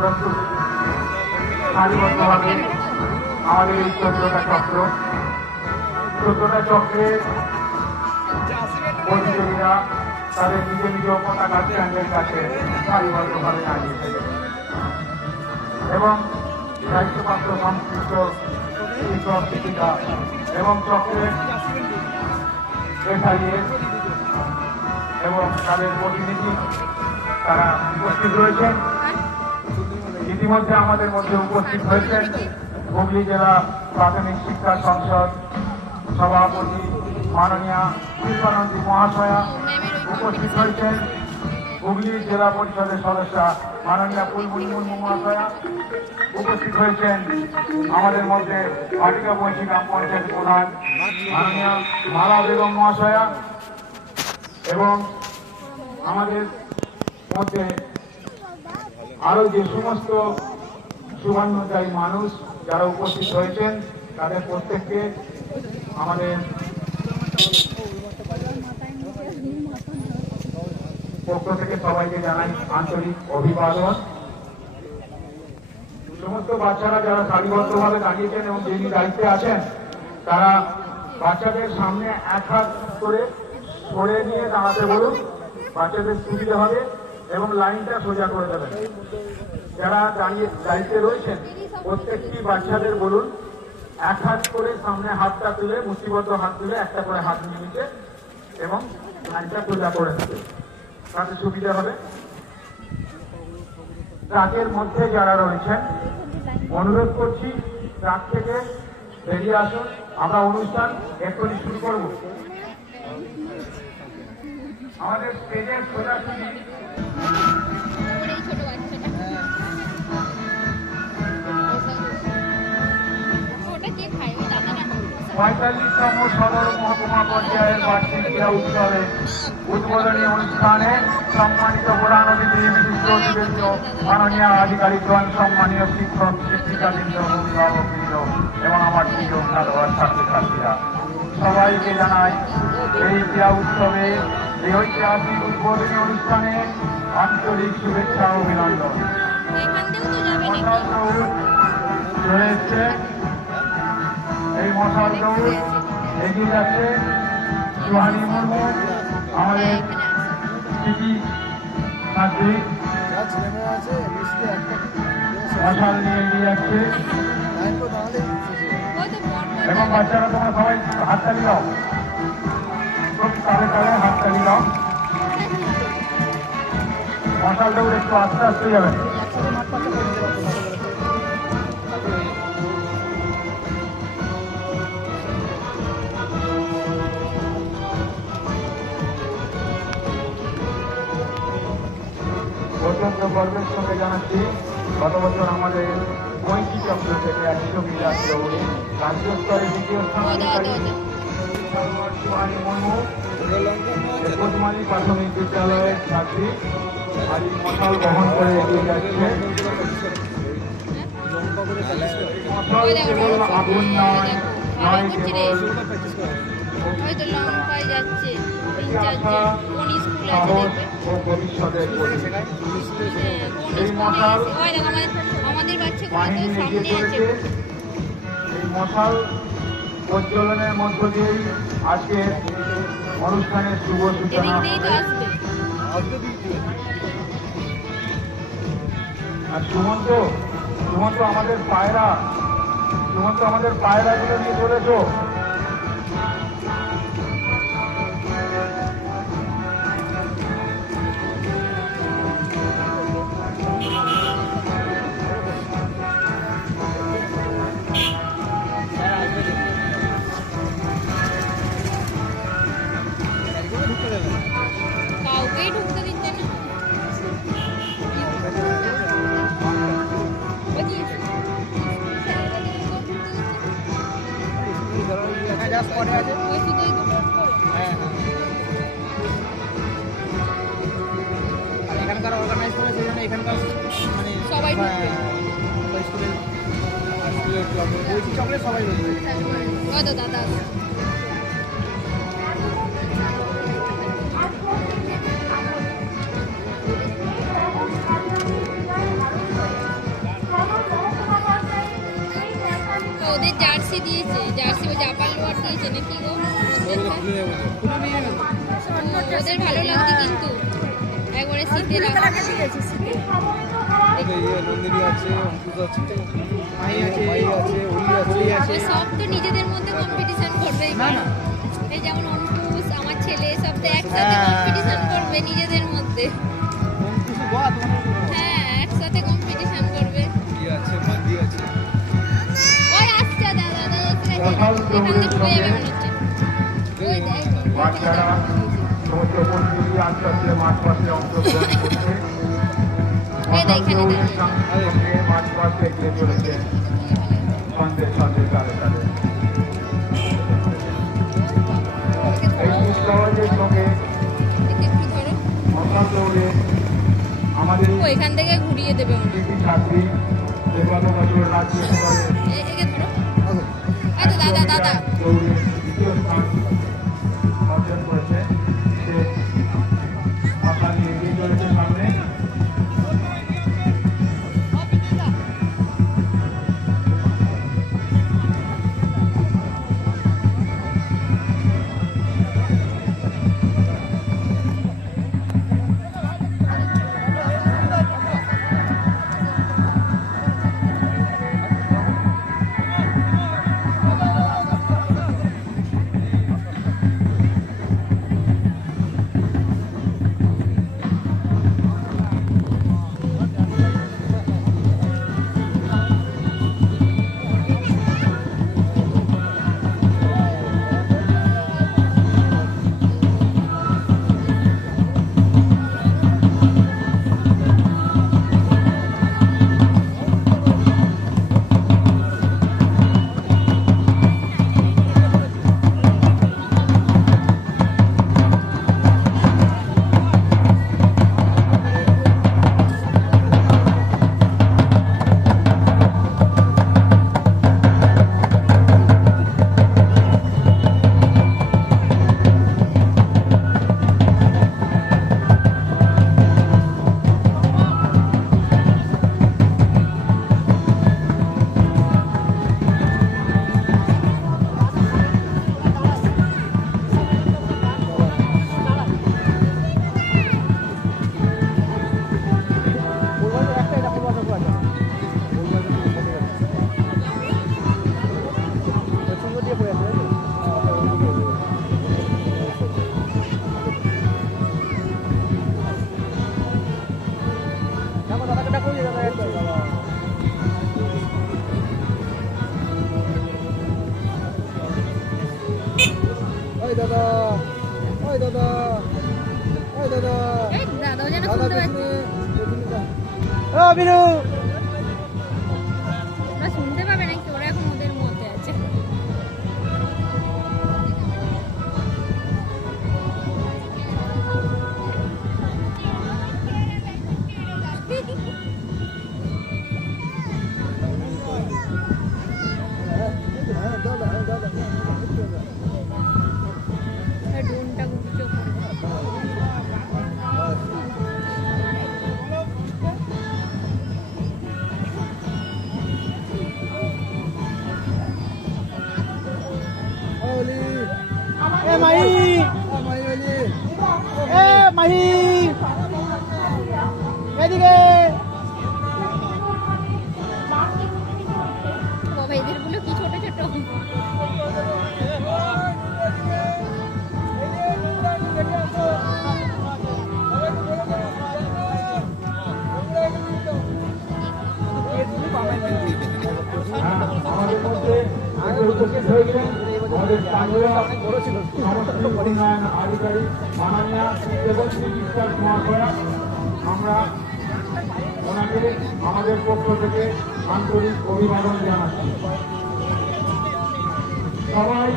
প্রস্তুত সারিবদ্ধভাবে আমাদের এই 14টা চক্রে প্রতিযোগীরা তাদের নিজ নিজ পতাকা স্ট্যান্ডের কাছে সারিবদ্ধভাবে দাঁড়িয়েছে এবং দায়িত্বপ্রাপ্ত সংশ্লিষ্ট শিক্ষক শিক্ষিকা এবং চক্রের এবং তাদের প্রতিনিধি তারা উপস্থিত রয়েছেন। ইতিমধ্যে আমাদের মধ্যে উপস্থিত হয়েছেন হুগলি জেলা প্রাথমিক শিক্ষা সংসদ সভাপতি মাননীয়া শিল্পানন্দী মহাশয়া, উপস্থিত হয়েছেন হুগলি জেলা পরিষদের সদস্যা মাননীয়া ফুলমণি মুর্মু মহাশয়া, উপস্থিত হয়েছেন আমাদের মধ্যে বাটিকা বৈশী গ্রাম পঞ্চায়েত প্রধান মাননীয়া মালা বেগম মহাশয়া এবং আমাদের মধ্যে আরো যে সমস্ত শুভান্নচারী মানুষ যারা উপস্থিত হয়েছেন তাদের প্রত্যেককে আমাদের পক্ষ থেকে সবাইকে জানাই আন্তরিক অভিবাদন। সমস্ত বাচ্চারা যারা সারিবদ্ধভাবে দাঁড়িয়েছেন এবং যিনি দায়িত্বে আছেন তারা বাচ্চাদের সামনে এক হাত করে সরে নিয়ে দাঁড়াতে বলুন, বাচ্চাদের সুবিধা হবে এবং লাইনটা সোজা করে দেবেন। যারা দায়িত্বে রয়েছেন প্রত্যেকটি বাচ্চাদের বলুন এক হাত করে সামনে হাতটা তুলে মুষ্টিবদ্ধ হাত তুলে একটা করে হাত নিয়ে নিতে এবং লাইনটা সোজা করে দেবে, তাতে সুবিধা হবে। ট্রাকের মধ্যে যারা রয়েছেন অনুরোধ করছি ট্রাক থেকে বেরিয়ে আসুন, আমরা অনুষ্ঠান এক্ষুনি শুরু করব। আমাদের স্টেজের সোজাসুজি 45তম সদর মহকুমা পর্যায়ের বার্ষিক ক্রীড়া উৎসবে উদ্বোধনী অনুষ্ঠানে সম্মানিত প্রধান অতিথি বিশিষ্ট অতিথি মাননীয় আধিকারিকগণ, সম্মানীয় শিক্ষক শিক্ষিকাবৃন্দ, অভিভাবকবৃন্দ এবং আমার প্রিয় খেলোয়াড় ছাত্রছাত্রীরা, সবাইকে জানাই এই ক্রীড়া উৎসবে এই ঐতিহাসিক উদ্বোধনী অনুষ্ঠানে আন্তরিক শুভেচ্ছা ও অভিনন্দন। মশাল দৌড় রয়েছে, এই মশাল দৌড় এগিয়ে যাচ্ছে সুহানি মুর্মু, আমাদের কৃতি ছাত্রী, মশাল নিয়ে এগিয়ে যাচ্ছে এবং বাচ্চারা তোমরা সবাই হাততালি দাও, তালে তালে হাততালি দাও। মশাল দৌড় একটু আস্তে আস্তে যাবেন। অত্যন্ত গর্বের সঙ্গে জানাচ্ছি গত বছর আমাদের 35 চক্র থেকে 100 মিটার দৌড়ে রাজ্য স্তরে দ্বিতীয় স্থান অধিকারী সুহানি মুর্মু কোটমালী প্রাথমিক বিদ্যালয়ের ছাত্রী আজ মশাল বহন করে এগিয়ে যাচ্ছে। মশাল কেবল আগুন নয়, কেবল সাহস ও ভবিষ্যতের প্রতীক। এই মশাল বাহিনী এগিয়ে চলেছে। এই মশাল প্রজ্বলনের মধ্য দিয়েই আজকে অনুষ্ঠানের শুভ সূচনা। আর সুমন্ত আমাদের পায়রাগুলো নিয়ে চলেছো। এখানকার অর্গানাইজ করে সেই জন্য এখানকার মানে সবাই চকলেট সবাই দাদা দিয়েছে জার্সি, ও জাপান লোয়ার দিয়েছে নাকি গো? ওদের ভালো লাগছে কিন্তু একবারে শীতে সব তো নিজেদের মধ্যে কম্পিটিশন করবে, এই যেমন অঙ্কুশ আমার ছেলে সব তো একসাথে কম্পিটিশন করবে নিজেদের মধ্যে। হ্যাঁ একসাথে কম্পিটিশন করবে। ওই আসছে দাদা দাদা এখান থেকে ঢুকে যাবে মনে হচ্ছে। ওই বাচ্চারা সমস্ত পরিস্থিতি আস্তে আস্তে মাঠ পাশে অংশগ্রহণ করছে। দৌড়ের সঙ্গে মাঠ পাশে এগিয়ে চলেছে সন্ধ্যের সন্ধ্যে তালে তালে। এই কুচকাওয়াজের সঙ্গে মশাল দৌড়ে আমাদের এখান থেকে ঘুরিয়ে দেবে ছাত্রী যে গত বছর রাজ্য স্তরে দাদা দাদা দৌড়ে দ্বিতীয় স্থান অর্জন করেছে, সে মশাল নিয়ে এগিয়ে চলেছে সামনে। শুনতে পাবে নাকি ওরা এখন ওদের মধ্যে আছে। ড্রোনটা ঘুরছে বাবা এদের গুলো কি ছোট ছোট। আমাদের মধ্যে উপস্থিত হয়েছেন আমাদের স্থানীয় সমষ্টি উন্নয়ন আধিকারিক মাননীয় দেবশ্রী বিশ্বাস মহাশয়া। আমরা ওনাকে আমাদের পক্ষ থেকে আন্তরিক অভিবাদন জানাচ্ছি। সবাই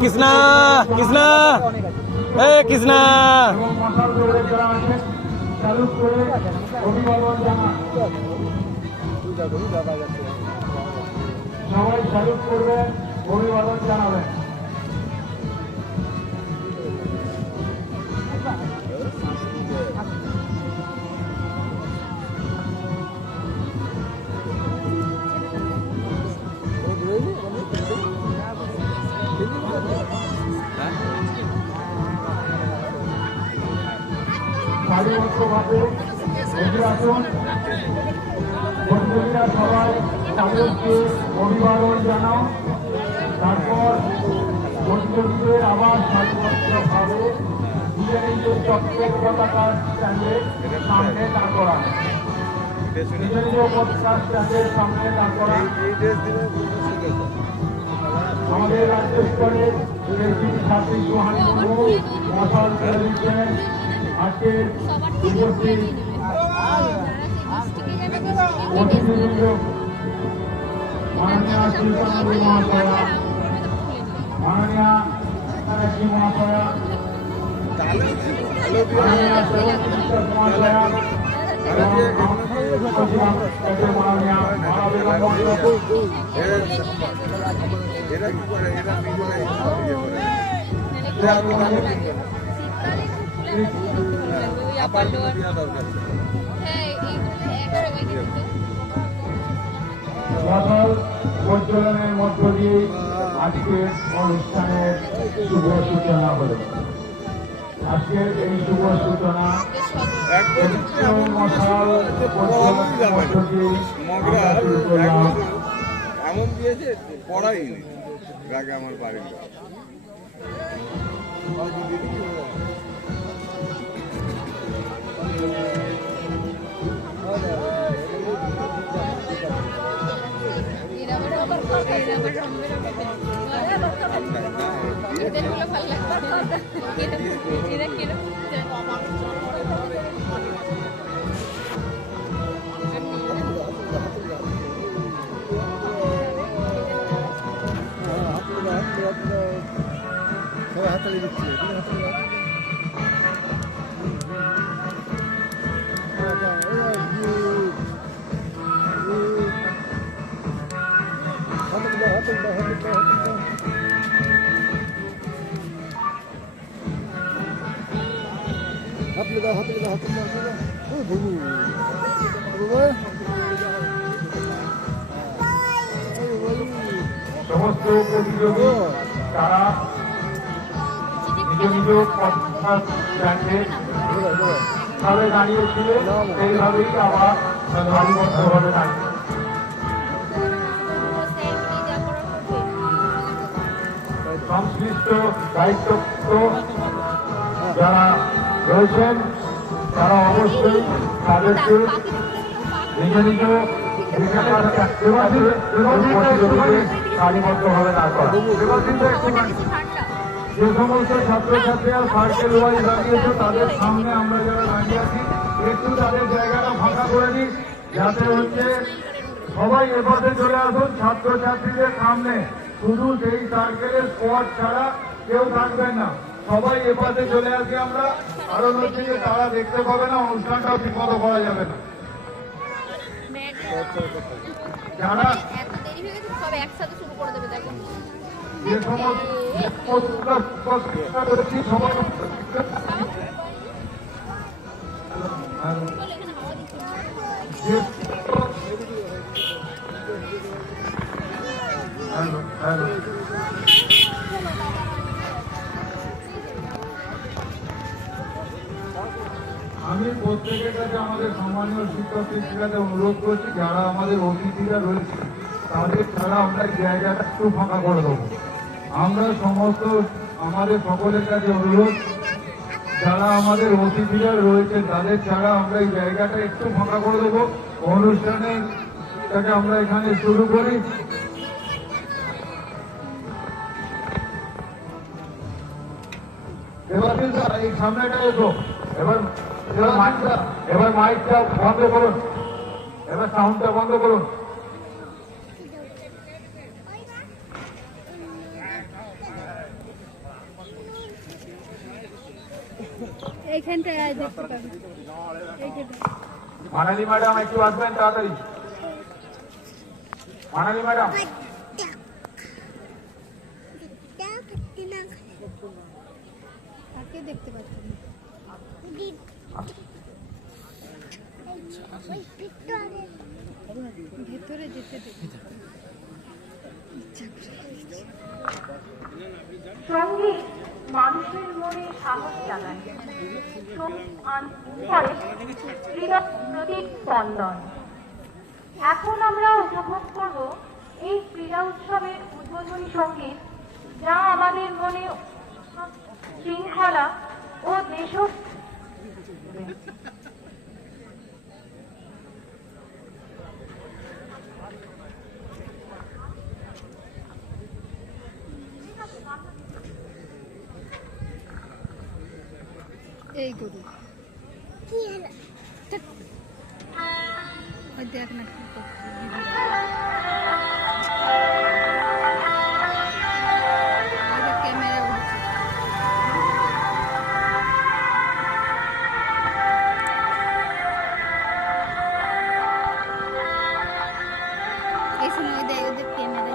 কৃষ্ণা কৃষ্ণা কৃষ্ণা এবং মশাল দৌড়ে যারা আছেন স্যালুট করে অভিবাদন জানান। সবাই স্যালুট করবেন, অভিবাদন জানাবেন। সারিবদ্ধভাবে এগিয়ে আসুন। প্রতিযোগীরা সবাই তাদেরকে অভিবাদন জানাও। তারপর প্রতিযোগীদের আবার সারিবদ্ধভাবে নিজের নিজের চক্রের পতাকা স্ট্যান্ডের সামনে দাঁড় করান। নিজের নিজের পতাকা স্ট্যান্ডের সামনে দাঁড় করান। আমাদের রাজ্য স্তরের ছাত্রী সুহানি বাবু মশাল ফেলে দিচ্ছেন। আজকের উপস্থিত অতিথিবৃন্দ মাননীয় শিল্পানন্দী মহাশয়া, মাননীয় শ্রী মহাশয়া, মাননীয় সেবন্তী বিশ্বাস মহাশয়া এবং মাননীয় মানবেগম মহাশয়া, এরা কি করে, এরা নিজেরাই মশাল প্রজ্বলনের মধ্য দিয়ে আজকের অনুষ্ঠানের শুভ সূচনা হলো। আজকের এই শুভ সূচনা মশাল প্রজ্বলনের মধ্য দিয়ে আমরা শুরু করলাম। এমন দিয়েছে পড়াইনি আগে আমার বাড়ির হাতালি দিচ্ছে সমস্ত প্রতিযোগী তারা নিজ নিজ পতাকা স্ট্যান্ডে ভাবে দাঁড়িয়েছিল, সেইভাবেই আবার সারিবদ্ধভাবে দাঁড়িয়ে সংশ্লিষ্ট দায়িত্বপ্রাপ্ত যারা রয়েছেন তারা অবশ্যই তাদেরকে নিজ নিজ সারিবদ্ধভাবে দাঁড় করা। যে সমস্ত ছাত্রছাত্রীরা সার্কেল ওয়াইজ দাঁড়িয়েছে তাদের সামনে আমরা যারা দাঁড়িয়ে আছি একটু তাদের জায়গাটা ফাঁকা করে দিই, যাতে হচ্ছে সবাই এপাশে চলে আসুন। ছাত্রছাত্রীদের সামনে শুধু সেই সার্কেলের স্পট ছাড়া কেউ থাকবেন না, সবাই এপাশে চলে আসি আমরা। কারণ হচ্ছে যে তারা দেখতে পাবে না, অনুষ্ঠানটাও ঠিক মতো করা যাবে না। যারা যে সমস্ত সবাই আমি প্রত্যেকের কাছে আমাদের সম্মানীয় শিক্ষক শিক্ষিকাদের অনুরোধ করছি, যারা আমাদের অতিথিরা রয়েছে তাদের ছাড়া আমরা এই জায়গাটা একটু ফাঁকা করে দেবো। আমরা সমস্ত আমাদের সকলের কাছে অনুরোধ, যারা আমাদের অতিথিরা রয়েছে তাদের ছাড়া আমরা এই জায়গাটা একটু ফাঁকা করে দেবো। অনুষ্ঠানটাকে আমরা এখানে শুরু করি। এবার এই সামনেটা এসো। এবার মাইকটা বন্ধ করুন, এবার সাউন্ডটা বন্ধ করুন। এইখানটায় দেখতে পাবেন। মানালি ম্যাডাম একটু আসবেন তাড়াতাড়ি। মানালি ম্যাডাম তাকে দেখতে পাচ্ছেন ভেতরে যেতে দেখতে সঙ্গীত মানুষের মনে সাহস জাগায়, করে হৃদয় প্রতীক স্পন্দন। এখন আমরা উপভোগ করব এই ক্রীড়া উৎসবের উদ্বোধনী সঙ্গীত, যা আমাদের মনে শৃঙ্খলা ও দেশ এই গরু দেখ না কি ক্যামেরা উঠছে। এই সময় ওদের ক্যামেরা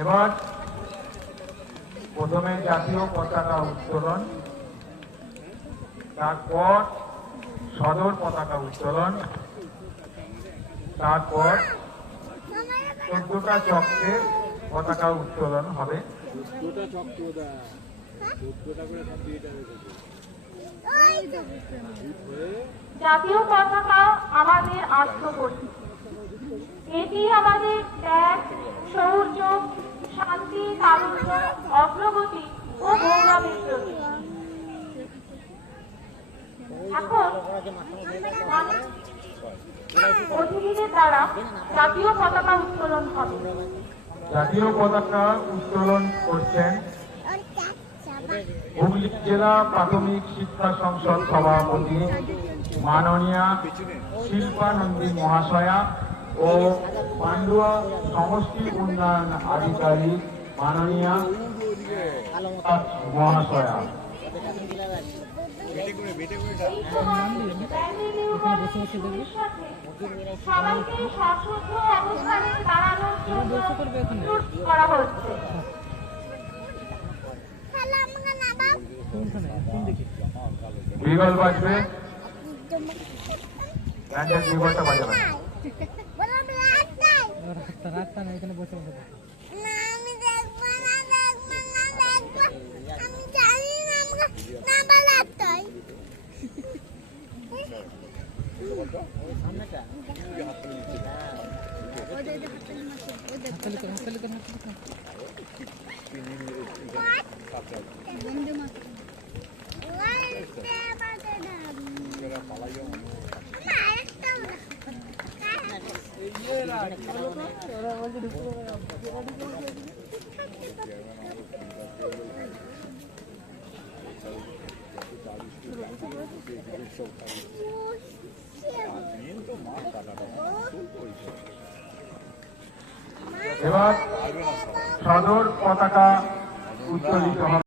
এবার প্রথমে জাতীয় পতাকা উত্তোলন, তারপর সদর পতাকা উত্তোলন, তারপর 14টা চক্রে পতাকা উত্তোলন হবে। জাতীয় পতাকা আমাদের আত্মপরিচয়। এটি আমাদের ত্যাগ, শৌর্য, শান্তি, তারুণ্য, অগ্রগতি ও গৌরবের প্রতীক। এখন অতিথিদের দ্বারা জাতীয় পতাকা উত্তোলন হবে। জাতীয় পতাকা উত্তোলন করছেন হুগলি জেলা প্রাথমিক শিক্ষা সংসদ সভাপতি মাননীয়া শিল্পানন্দী মহাশয়া ও পান্ডুয়া সমষ্টি উন্নয়ন আধিকারিক মাননীয়া মহাশয়া। সবাইকে সশ্রদ্ধ অবস্থানে দাঁড়ানোর জন্য অনুরোধ করা হচ্ছে। বিগল বাজবে, ব্যান্ডের বিগলটা বাজাবে। এবার সদর পতাকা উত্তোলিত হবে।